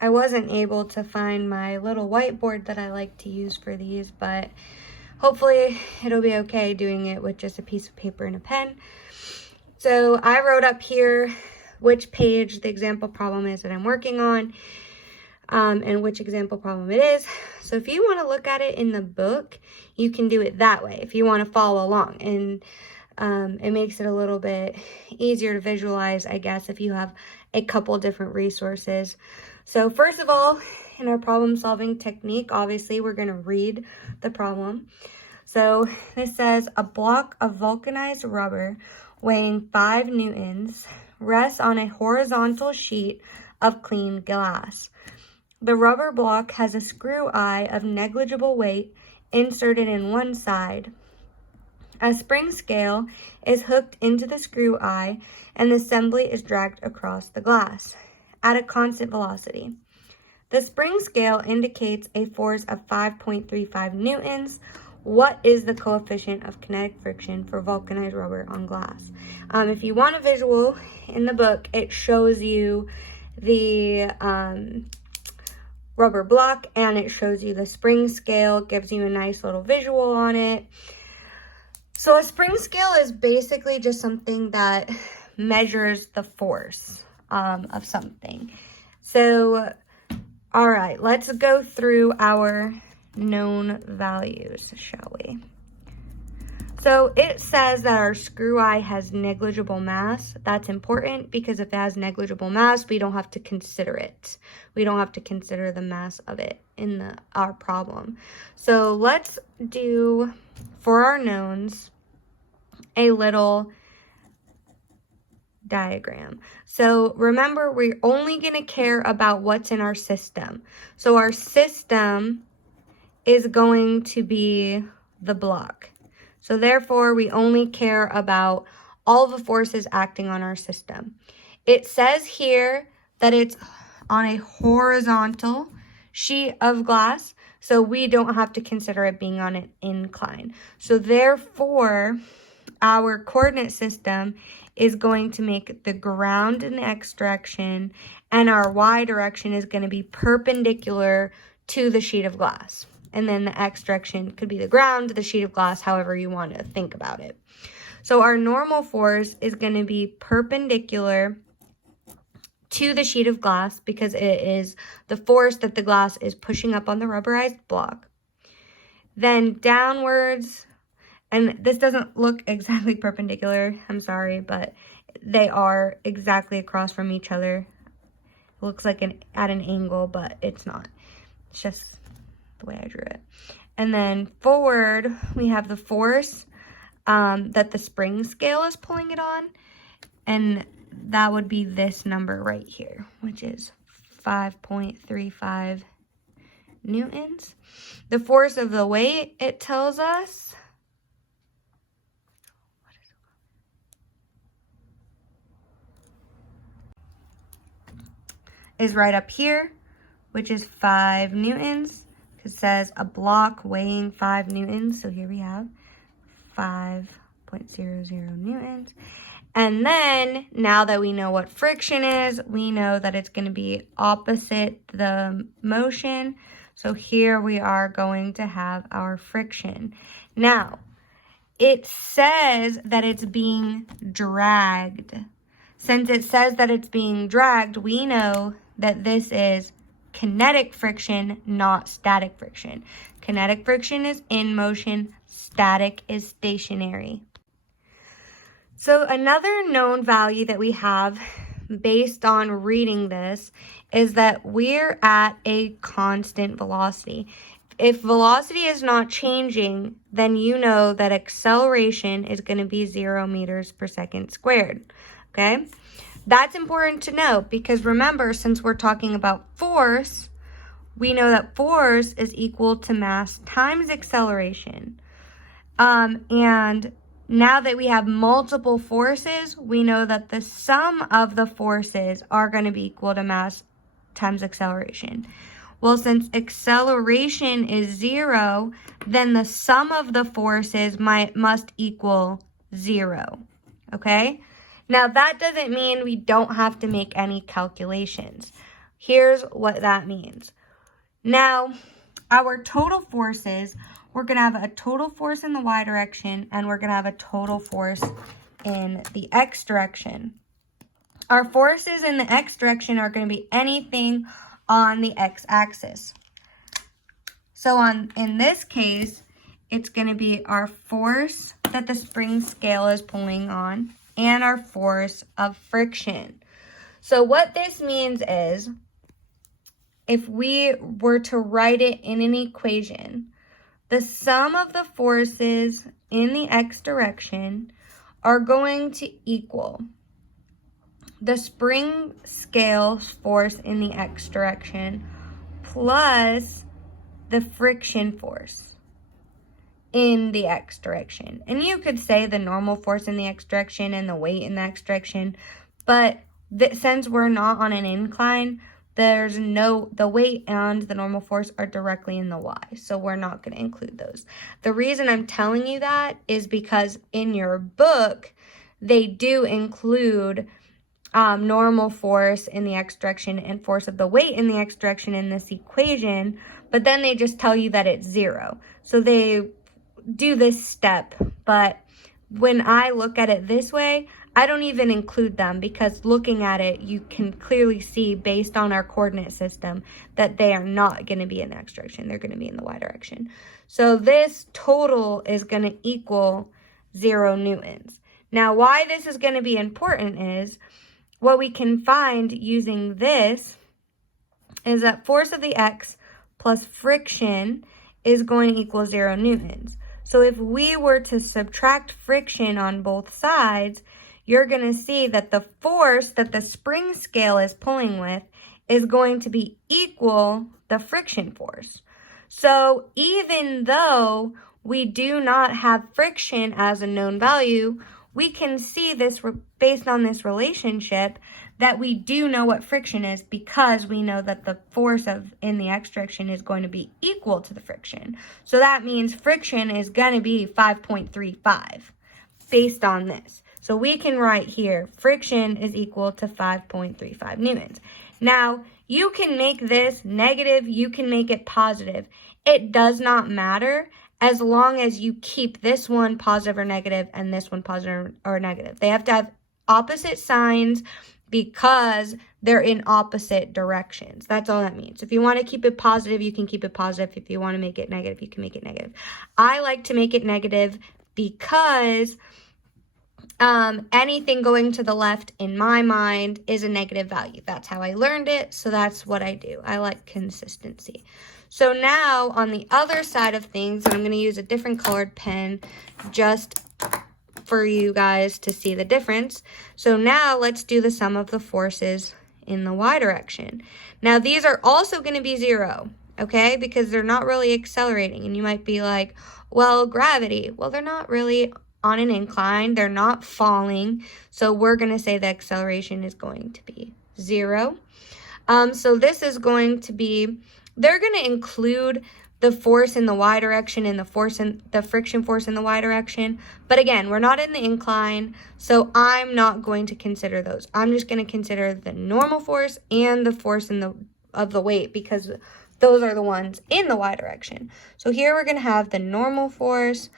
I wasn't able to find my little whiteboard that I like to use for these, but hopefully it'll be okay doing it with just a piece of paper and a pen. So I wrote up here which page the example problem is that I'm working on, and which example problem it is. So if you want to look at it in the book, you can do it that way if you want to follow along. And it makes it a little bit easier to visualize, I guess, if you have a couple different resources. So first of all, in our problem solving technique, obviously we're going to read the problem. So this says a block of vulcanized rubber weighing 5 newtons rests on a horizontal sheet of clean glass. The rubber block has a screw eye of negligible weight inserted in one side. A spring scale is hooked into the screw eye and the assembly is dragged across the glass at a constant velocity. The spring scale indicates a force of 5.35 newtons. What is the coefficient of kinetic friction for vulcanized rubber on glass? If you want a visual in the book, it shows you the rubber block and it shows you the spring scale, gives you a nice little visual on it. So a spring scale is basically just something that measures the force of something. So, all right, let's go through our known values, shall we? So it says that our screw eye has negligible mass. That's important because if it has negligible mass, we don't have to consider it. We don't have to consider the mass of it in our problem. So let's do, for our knowns, a little diagram. So remember, we're only going to care about what's in our system. So our system is going to be the block. So therefore, we only care about all the forces acting on our system. It says here that it's on a horizontal sheet of glass, so we don't have to consider it being on an incline. So therefore, our coordinate system is going to make the ground in the x direction, and our y direction is going to be perpendicular to the sheet of glass. And then the x direction could be the ground, the sheet of glass, however you want to think about it. So our normal force is going to be perpendicular to the sheet of glass because it is the force that the glass is pushing up on the rubberized block. Then downwards, and this doesn't look exactly perpendicular, I'm sorry, but they are exactly across from each other. It looks like at an angle, but it's not. It's just the way I drew it. And then forward, we have the force that the spring scale is pulling it on, and that would be this number right here, which is 5.35 newtons. The force of the weight, it tells us, is right up here, which is 5 newtons. It says a block weighing 5 newtons. So here we have 5.00 newtons. And then, now that we know what friction is, we know that it's going to be opposite the motion. So here we are going to have our friction. Now, it says that it's being dragged. Since it says that it's being dragged, we know that this is kinetic friction, not static friction. Kinetic friction is in motion, static is stationary. So another known value that we have based on reading this is that we're at a constant velocity. If velocity is not changing, then you know that acceleration is going to be 0 meters per second squared, okay? That's important to know because remember, since we're talking about force, we know that force is equal to mass times acceleration. And now that we have multiple forces, we know that the sum of the forces are going to be equal to mass times acceleration. Well, since acceleration is 0, then the sum of the forces must equal 0, okay? Now, that doesn't mean we don't have to make any calculations. here's what that means. Now, our total forces, we're going to have a total force in the y direction, and we're going to have a total force in the x direction. Our forces in the x direction are going to be anything on the x-axis. So in this case, it's going to be our force that the spring scale is pulling on and our force of friction. So what this means is, if we were to write it in an equation, the sum of the forces in the x direction are going to equal the spring scale force in the x direction plus the friction force in the x direction. And you could say the normal force in the x direction and the weight in the x direction, but since we're not on an incline, the weight and the normal force are directly in the y, so we're not going to include those. The reason I'm telling you that is because in your book, they do include normal force in the x direction and force of the weight in the x direction in this equation, but then they just tell you that it's 0. So they do this step, but when I look at it this way, I don't even include them, because looking at it, you can clearly see based on our coordinate system that they are not going to be in the x direction. They're going to be in the y direction. So this total is going to equal 0 newtons. Now, why this is going to be important is, what we can find using this is that force of the x plus friction is going to equal 0 newtons. So if we were to subtract friction on both sides, you're going to see that the force that the spring scale is pulling with is going to be equal the friction force. So even though we do not have friction as a known value, we can see this based on this relationship that we do know what friction is, because we know that the force in the x direction is going to be equal to the friction. So that means friction is going to be 5.35 based on this. So we can write here, friction is equal to 5.35 newtons. Now, you can make this negative, you can make it positive. It does not matter as long as you keep this one positive or negative and this one positive or negative. They have to have opposite signs because they're in opposite directions. That's all that means. If you want to keep it positive, you can keep it positive. If you want to make it negative, you can make it negative. I like to make it negative because anything going to the left in my mind is a negative value. That's how I learned it, so that's what I do. I like consistency. So now on the other side of things, and I'm going to use a different colored pen just for you guys to see the difference. So now let's do the sum of the forces in the y direction. Now these are also going to be 0, okay, because they're not really accelerating. And you might be like, well, gravity. Well, they're not really on an incline. They're not falling. So we're going to say the acceleration is going to be 0. So this is going to be, they're going to include the force in the y direction and the friction force in the y direction. But again, we're not in the incline, so I'm not going to consider those. I'm just going to consider the normal force and the force of the weight, because those are the ones in the y direction. So here we're going to have the normal force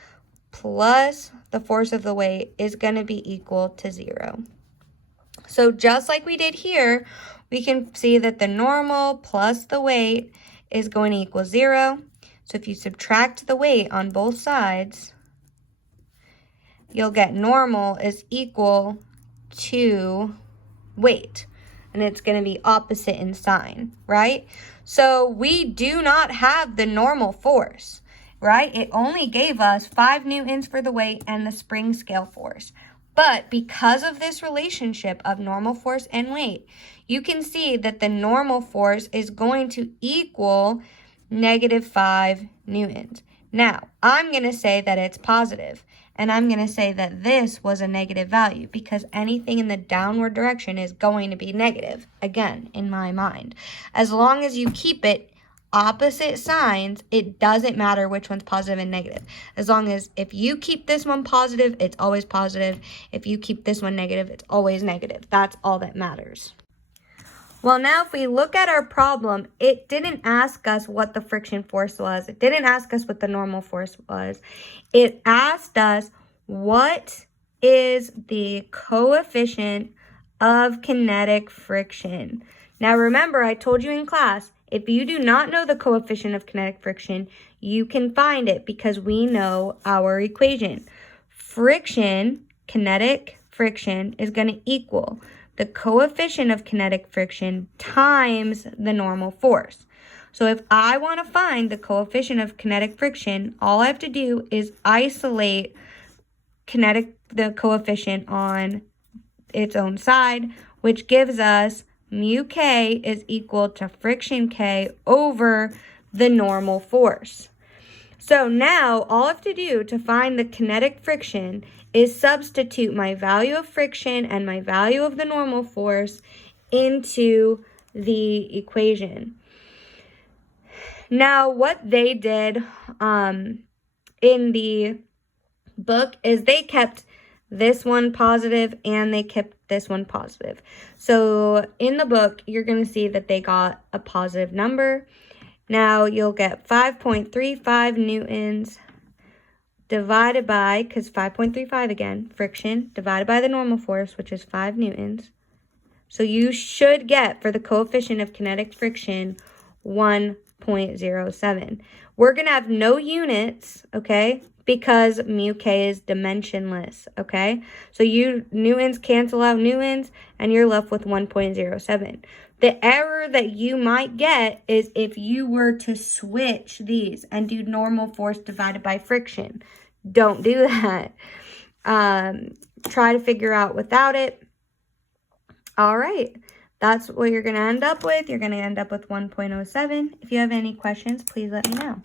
plus the force of the weight is going to be equal to 0. So just like we did here, we can see that the normal plus the weight is going to equal 0. So if you subtract the weight on both sides, you'll get normal is equal to weight. And it's going to be opposite in sign, right? So we do not have the normal force, right? It only gave us 5 newtons for the weight and the spring scale force. But because of this relationship of normal force and weight, you can see that the normal force is going to equal -5 newtons. Now, I'm going to say that it's positive, and I'm going to say that this was a negative value because anything in the downward direction is going to be negative, again, in my mind. As long as you keep it opposite signs, it doesn't matter which one's positive and negative. As long as if you keep this one positive, it's always positive. If you keep this one negative, it's always negative. That's all that matters. Well, now if we look at our problem, it didn't ask us what the friction force was. It didn't ask us what the normal force was. It asked us what is the coefficient of kinetic friction. Now remember, I told you in class, if you do not know the coefficient of kinetic friction, you can find it because we know our equation. Friction, kinetic friction, is going to equal the coefficient of kinetic friction times the normal force. So if I want to find the coefficient of kinetic friction, all I have to do is isolate the coefficient on its own side, which gives us mu k is equal to friction k over the normal force. So now all I have to do to find the kinetic friction is substitute my value of friction and my value of the normal force into the equation. Now what they did in the book is they kept this one positive and they kept this one positive. So in the book, you're going to see that they got a positive number. Now you'll get 5.35 newtons divided by, because 5.35 again, friction, divided by the normal force, which is 5 newtons. So you should get, for the coefficient of kinetic friction, 1.07. We're going to have no units, okay, because mu k is dimensionless, okay? So newtons cancel out newtons, and you're left with 1.07. The error that you might get is if you were to switch these and do normal force divided by friction. Don't do that. Try to figure out without it. All right. That's what you're going to end up with. You're going to end up with 1.07. If you have any questions, please let me know.